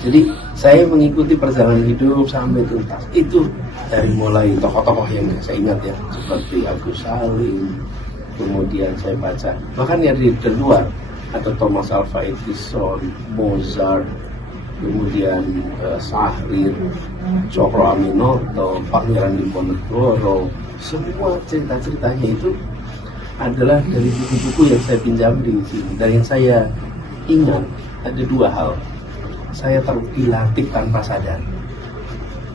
Jadi saya mengikuti perjalanan hidup sampai tuntas. Itu dari mulai tokoh-tokoh yang saya ingat ya, seperti Agus Salim, kemudian saya baca bahkan yang dari luar, atau Thomas Alva Edison, Mozart, kemudian Sahrir, Cokro Aminoto, Pangeran Diponegoro. Semua cerita-ceritanya itu adalah dari buku-buku yang saya pinjam di sini. Dan yang saya ingat ada dua hal. Saya dilatih tanpa sadar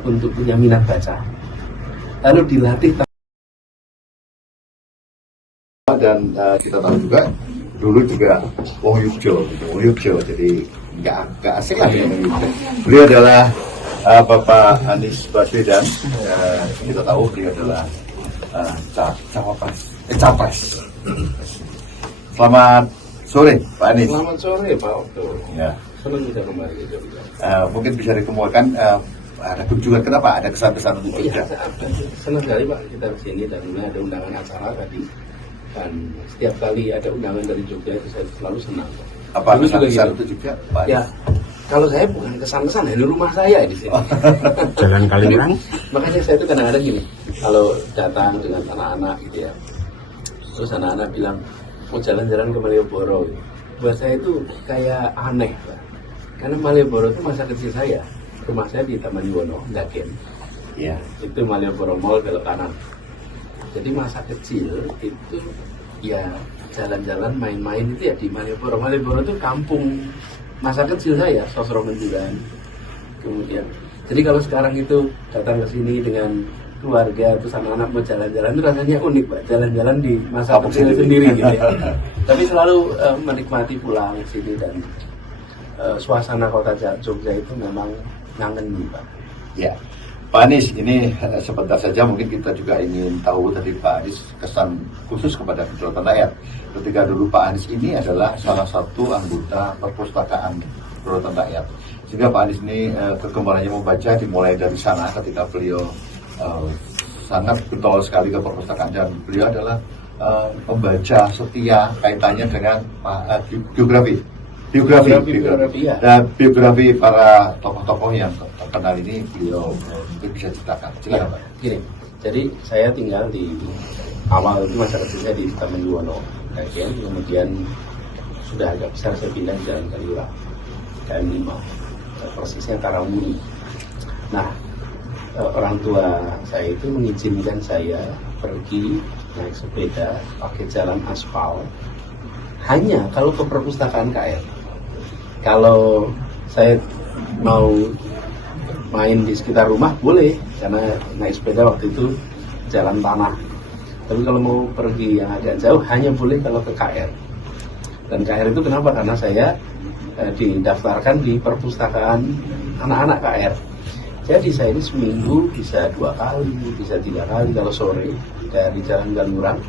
untuk punya minat baca. Lalu dilatih dan kita tahu juga dulu juga Wong Yogyo, jadi nggak asing lah dengan Yogyo. Beliau adalah Bapak Anies Baswedan. Kita tahu beliau adalah capres. Selamat sore Pak Anies. Selamat sore Pak Otto. Ya. Senang bisa kembali ke Jogja. Mungkin bisa dikemukakan ada kunjungan kenapa? Ada kesan-kesan untuk Jogja? Senang sekali Pak kita ke sini dan ini ada undangan acara tadi. Dan setiap kali ada undangan dari Jogja itu saya selalu senang. Apa kesan-kesan untuk Jogja, Pak Anies? Ya, kalau saya bukan kesan-kesan, ini rumah saya di sini. Jalan Kaliurang. Makanya saya itu kadang-kadang gini, kalau datang dengan anak-anak gitu ya, terus anak-anak bilang mau jalan-jalan ke Malioboro, buat saya itu kayak aneh, Pak. Karena Malioboro itu masa kecil saya, rumah saya di Taman Yuwono, Ndaken. Ya. Itu Malioboro Mall belok kanan. Jadi masa kecil itu ya jalan-jalan main-main itu ya di Malioboro. Malioboro itu kampung masa kecil saya, Sosro Menjuran. Kemudian, jadi kalau sekarang itu datang ke sini dengan keluarga terus anak-anak mau jalan-jalan itu rasanya unik Pak, jalan-jalan di masa kecil sendiri gitu ya. Tapi selalu menikmati pulang sini dan suasana kota Jogja itu memang ngangenin Pak. Ya. Pak Anies, ini sebentar saja mungkin kita juga ingin tahu tadi Pak Anies kesan khusus kepada kedaulatan rakyat. Ketika dulu Pak Anies ini adalah salah satu anggota perpustakaan kedaulatan rakyat. Sehingga Pak Anies ini kegemarannya membaca dimulai dari sana ketika beliau sangat getol sekali ke perpustakaan dan beliau adalah pembaca setia kaitannya dengan biografi para tokoh-tokoh yang terkenal ini beliau mungkin bisa ceritakan. Silakan Pak. Gini, jadi saya tinggal di awal itu masa kecil saya di Taman Yuwono, kemudian sudah agak besar saya pindah di Jalan Kaliurang, KM5, persisnya Karangmuni. Nah, orang tua saya itu mengizinkan saya pergi naik sepeda pakai jalan aspal hanya kalau ke perpustakaan KR. Kalau saya mau main di sekitar rumah boleh, karena naik sepeda waktu itu jalan tanah. Tapi kalau mau pergi yang agak jauh hanya boleh kalau ke KR. Dan KR itu kenapa? Karena saya didaftarkan di perpustakaan anak-anak KR. Jadi saya ini seminggu bisa 2 kali, bisa 3 kali kalau sore dari Jalan Kaliurang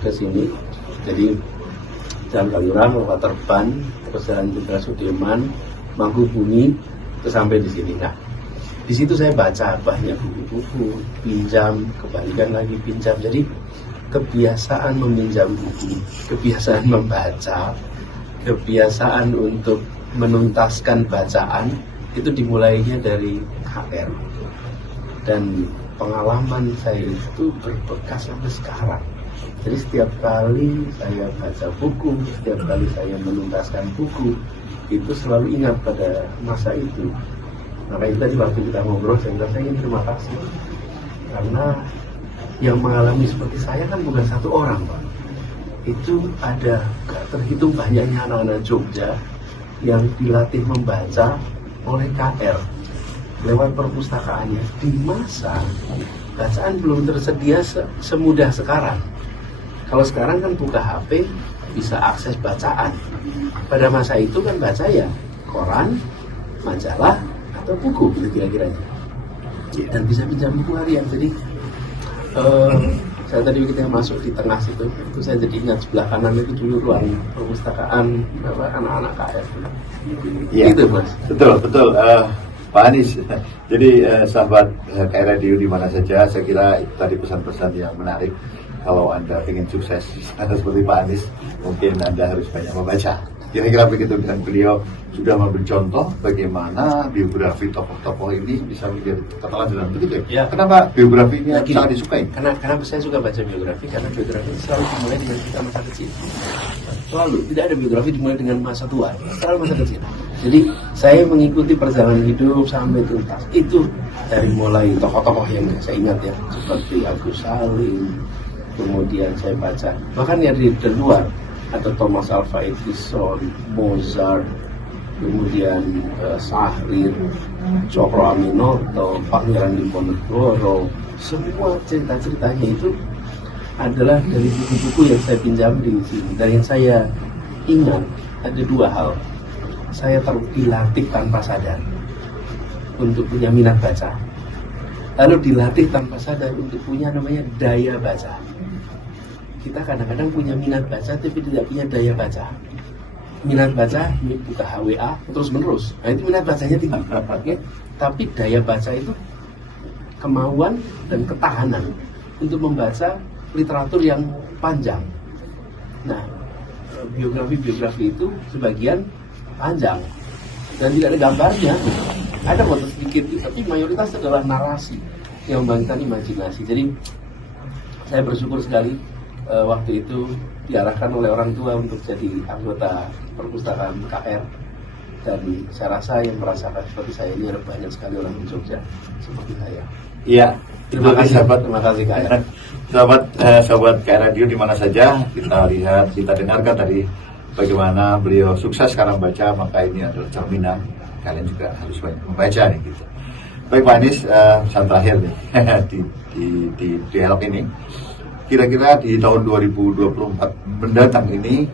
ke sini. Jadi Jalan Kaliurang, lewat Terban, terus Jalan Jenderal Sudirman, Mangkubumi, terus sampai di sini. Nah, di situ saya baca banyak buku-buku, pinjam, kebalikan lagi pinjam. Jadi kebiasaan meminjam buku, kebiasaan membaca, kebiasaan untuk menuntaskan bacaan itu dimulainya dari KR. Dan pengalaman saya itu berbekas sampai sekarang. Jadi setiap kali saya baca buku, setiap kali saya menuntaskan buku, itu selalu ingat pada masa itu. Maka itu tadi waktu kita ngobrol, saya ingin terima kasih. Karena yang mengalami seperti saya kan bukan satu orang, Pak. Itu ada gak terhitung banyaknya anak-anak Jogja yang dilatih membaca oleh KR lewat perpustakaannya. Di masa bacaan belum tersedia semudah sekarang. Kalau sekarang kan buka HP bisa akses bacaan. Pada masa itu kan baca ya koran, majalah, atau buku gitu kira-kira. Dan bisa pinjam buku harian. Jadi saya tadi kita masuk di tengah situ, itu saya jadi ingat sebelah kanan itu dulu ruang perpustakaan anak-anak KR. Iya, gitu Mas. Betul. Pak Anies, jadi sahabat KR Radio di mana saja, saya kira itu tadi pesan-pesan yang menarik. Kalau Anda ingin sukses seperti Pak Anies, mungkin Anda harus banyak membaca. Kira-kira begitu, dan beliau sudah memberi contoh bagaimana biografi tokoh-tokoh ini bisa menjadi ketelanjutan begitu Ya. Kenapa biografi ini Nah, gini, sangat disukai? Karena saya suka baca biografi, karena biografi selalu dimulai dengan kita masa kecil. Selalu, tidak ada biografi dimulai dengan masa tua, selalu masa kecil. Jadi saya mengikuti perjalanan hidup sampai tuntas. Itu dari mulai tokoh-tokoh yang saya ingat ya, seperti Agus Salim, kemudian saya baca, bahkan yang dari luar, ada Thomas Alva Edison, Mozart, kemudian Sahrir, Cokro Aminoto, Pangeran Diponegoro. Semua cerita-ceritanya itu adalah dari buku-buku yang saya pinjam di sini. Dan yang saya ingat ada dua hal. Saya dilatih tanpa sadar untuk punya minat baca. Lalu dilatih tanpa sadar untuk punya namanya daya baca. Kita kadang-kadang punya minat baca tapi tidak punya daya baca. Minat baca buka HWA terus menerus. Nah, itu minat bacanya tinggi. Okay? Tapi daya baca itu kemauan dan ketahanan untuk membaca literatur yang panjang. Nah, biografi itu sebagian panjang dan tidak ada gambarnya. Ada foto sedikit, tapi mayoritas adalah narasi yang membangkitkan imajinasi. Jadi saya bersyukur sekali waktu itu diarahkan oleh orang tua untuk jadi anggota perpustakaan KR, dan saya rasa yang merasakan seperti saya ini ada banyak sekali orang di Jogja seperti saya. Iya, Terima kasih sahabat. Terima kasih KR. Sahabat KR Radio di mana saja kita lihat, kita dengarkan tadi bagaimana beliau sukses sekarang baca, maka ini adalah cerminan kalian juga harus banyak membaca nih gitu. Baik Pak Anies, pesan terakhir nih di dialog ini. Kira-kira di tahun 2024 mendatang ini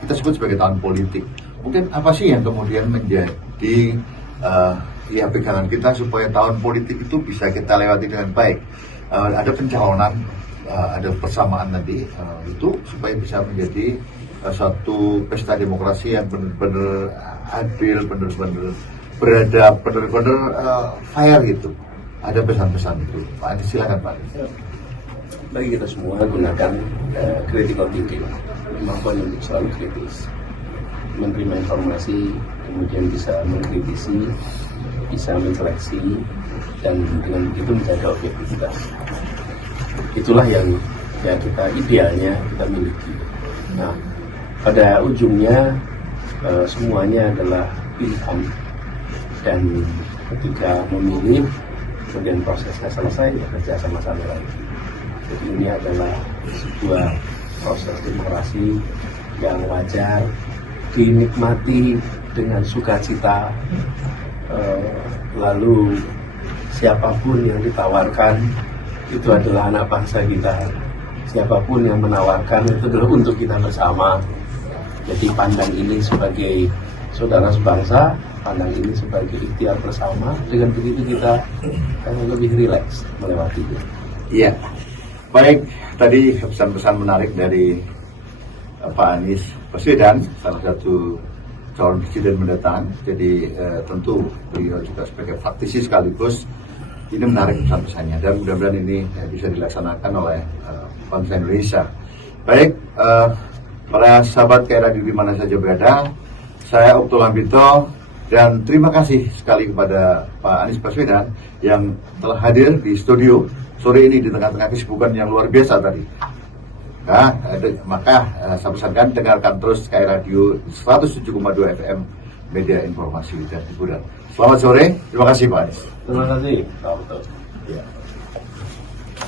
kita sebut sebagai tahun politik. Mungkin apa sih yang kemudian menjadi pegangan kita supaya tahun politik itu bisa kita lewati dengan baik? Ada pencalonan, ada persamaan nanti itu supaya bisa menjadi satu pesta demokrasi yang benar-benar adil, benar-benar beradab, benar-benar fair gitu. Ada pesan-pesan itu. Pak Anies, silakan Pak Anies. Bagi kita semua gunakan critical thinking, kemampuan untuk selalu kritis, menerima informasi, kemudian bisa mengkritisi, bisa menseleksi, dan dengan begitu menjaga objektivitas. Itulah yang ya kita idealnya kita miliki. Nah, pada ujungnya semuanya adalah pilihan, dan ketika memilih kemudian prosesnya selesai, ya kerja sama-sama lagi. Jadi ini adalah sebuah proses demokrasi yang wajar, dinikmati dengan sukacita. Lalu siapapun yang ditawarkan itu adalah anak bangsa kita. Siapapun yang menawarkan itu adalah untuk kita bersama. Jadi pandang ini sebagai saudara sebangsa, pandang ini sebagai ikhtiar bersama. Dengan begitu kita lebih rileks melewatinya. Iya. Baik, tadi pesan-pesan menarik dari Pak Anies Baswedan, salah satu calon presiden mendatang. Jadi tentu beliau juga sebagai praktisi sekaligus ini menarik pesan-pesannya, dan mudah-mudahan ini bisa dilaksanakan oleh bangsa Indonesia. Baik, para sahabat KR Radio di mana saja berada, saya Okto Lambito, dan terima kasih sekali kepada Pak Anies Baswedan yang telah hadir di studio sore ini di tengah-tengah kesibukan yang luar biasa tadi. Nah, maka saya pesankan dengarkan terus KR Radio 107,2 FM, media informasi dan hiburan. Selamat sore, terima kasih Pak Anies. Terima kasih, Pak Betul. Ya.